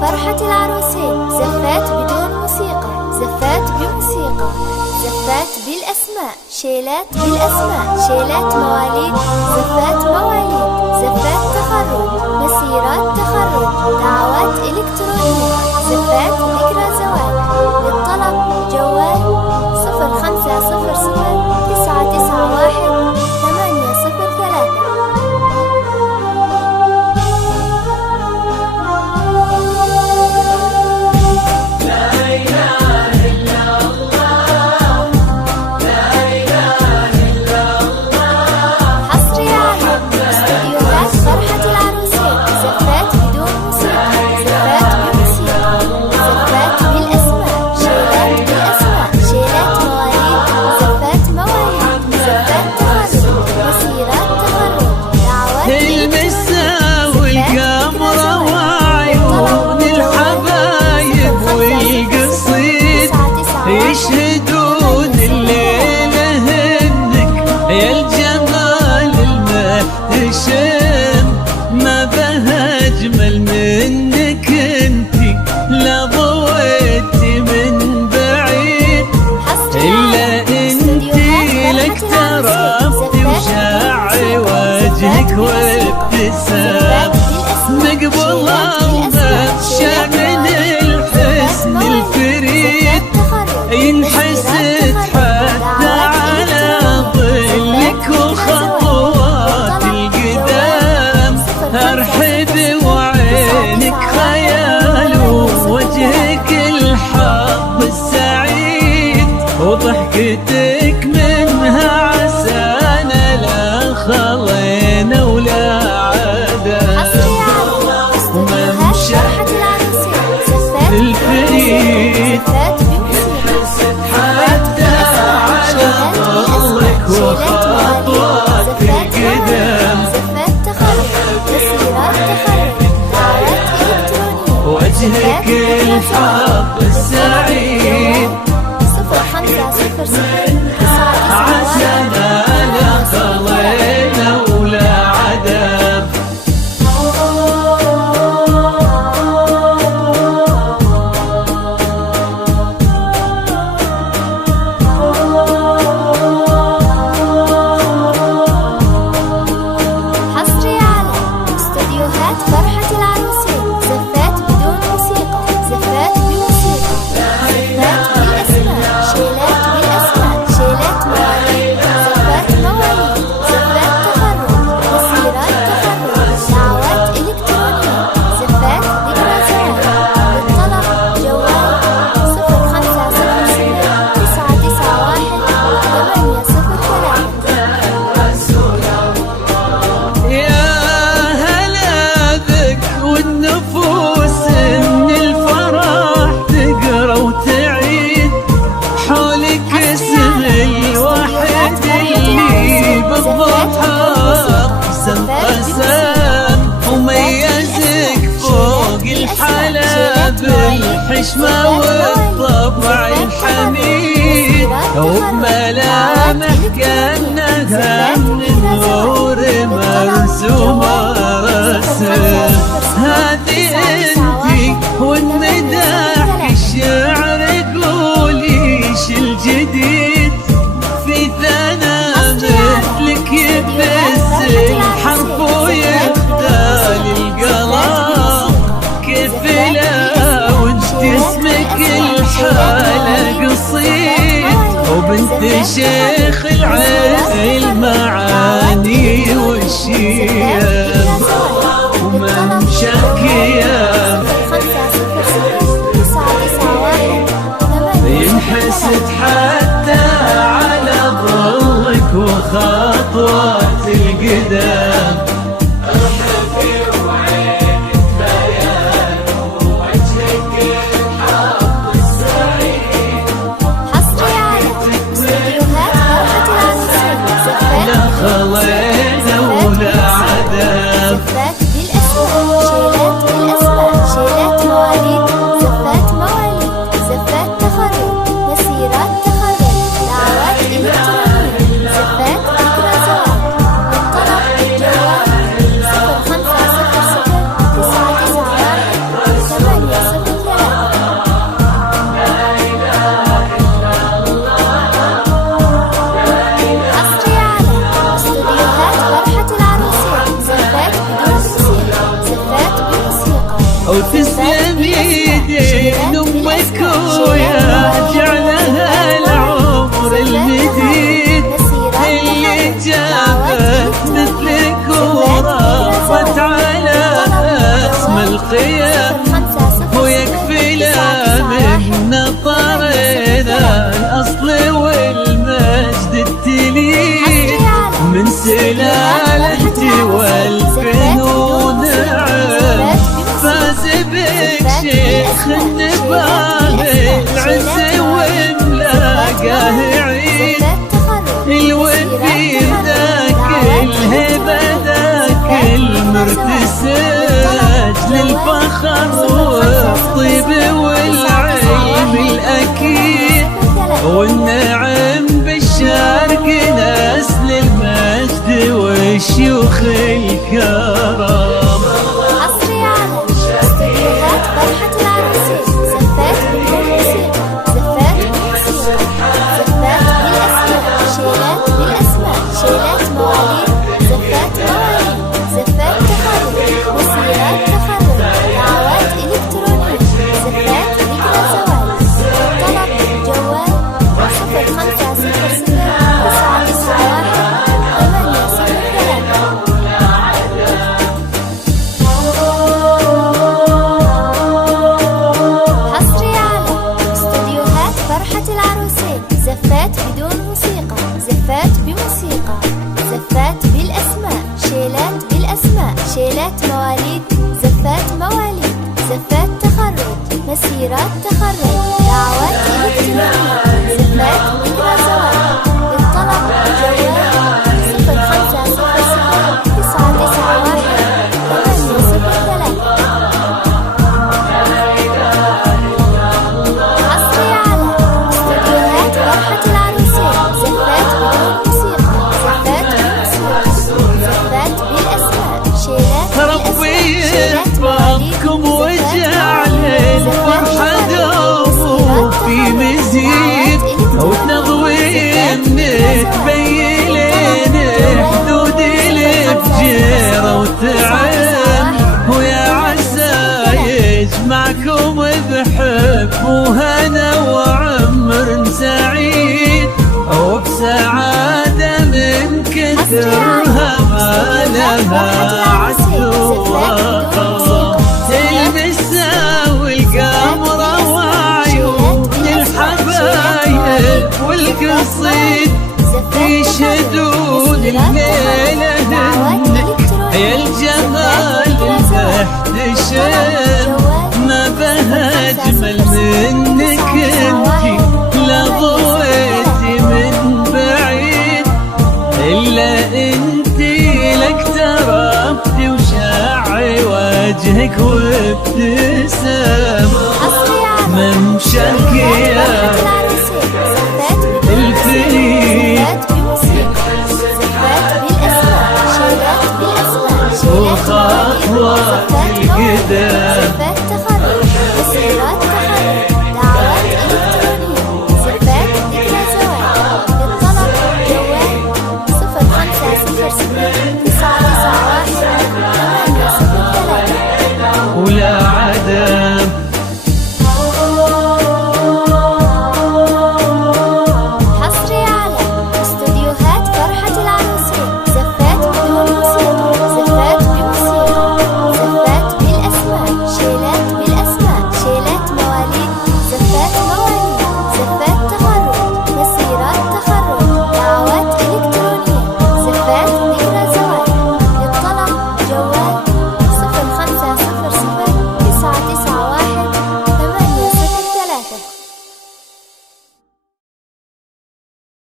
فرحة العروسين، زفات بدون موسيقى، زفات بموسيقى، زفات بالأسماء، شيلات بالأسماء، شيلات مواليد، زفات مواليد، زفات تخرج، مسيرات تخرج، دعوات إلكترونية، زفات ذكرى زواج. للطلب جوال 0500-991-803. يشهدون الليلة هنك يا الجمال المهتشم، ما بها أجمل منك انتي، لا ضويتي من بعيد إلا انتي، لك ترفتي وشاعي وجهك وابتسام، مقبوضة ومفشى من الحسن الفريد، ينحسد حتى على ظلك وخطوات القدام، أرحب وعينك خيال ووجهك الحظ السعيد، وضحكتك منها عسانا لا خلينا ولا عدا، وممشى الفريد وخطوات القدم، زفات تخرج، مسيرات تخرج، دعوات إلكترونية، وجهك الحظ السعيد، 0500-991-803. عسانا لا خلينا ولا عدم. فرحة العروسين، زفات بدون موسيقى، زفات بموسيقى، زفات بالأسماء، شيلات بالأسماء، شيلات مواليد، زفات مواليد، زفات تخرج، مسيرات تخرج، دعوات إلكترونية، زفات ذكرى زواج. للطلب جوال 0500-991-803. والنفوس من الفرح تقرا وتعيد، حولك اسم الواحد اللي بالضحى قسم قسم، وميزك فوق الحلا بالحشمة والطبع الحميد، وبملامح كأنها من النور مرسومة رسم، هذه انتي والمداح الشعر قوليش الجديد، في ثنا مثلك يبس الحرف ويختال القلم، كيف لا وانت اسمك الحالة قصيد، وبنت شيخ العين المعاني والشيم، وممشاك يا ينحسد حتى على ظلك وخطوات القدام، ارحبي وعينك خيال ووجهك الحظ السعيد، حصري على استديوهات فرحة العروسين، زفات لا خلينا ولا عدم، زفات بالأسماء، شيلات بالأسماء، شيلات مواليد، زفات مواليد، زفات تخرج، مسيرات تخرج، دعوات إلكترونية، زفات ذكرى زواج. للطلب النبال العز وملاقاه عيد الوفي ذاك الهبة ذاك المرتسج للفخر والطيب والعلم الأكيد والنعم بالشرق نسل المجد والشيوخ الكرام. حصري على استديوهات فرحة العروسين زفات بالموسيقى زفات بالموسيقى زفات بالأسماء شيلات بالأسماء شيلات مواليد زفات مواليد زفات تخرج مسيرات تخرج دعوات إلكترونية زفات ذكرى زواج طلب جوال 0560 حصري على استديوهات فرحة العروسين زفات بدون موسيقى زفات بموسيقى زفات بالأسماء شيلات بالأسماء شيلات مواليد زفات مواليد زفات تخرج مسيرات تخرج دعوات إلكترونية زفات ذكرى زواج للطلب جوال 0560 حصري على استديوهات فرحة العروسين زفات بدون موسيقى زفات بموسيقى زفات بالأسماء شيلات ربي بالأسماء يتبعكم وجعل الفرحة دوم في مزيد وتنضوين تبين حدود الفجيرة وتعين ويا عسى يجمعكم بحب وهنا وعمر سعيد وبسعادة من كثرها ما لها عد ووقار تلبسها والقمرة وعيون الحبايب والقصيد يشهدون الليلة يا الجمال المحتشم ما بها أجمل منك انتي لا ضويتي من بعيد إلا انتي لك تربتي وشاعي وجهك وابتسام ممشاك يا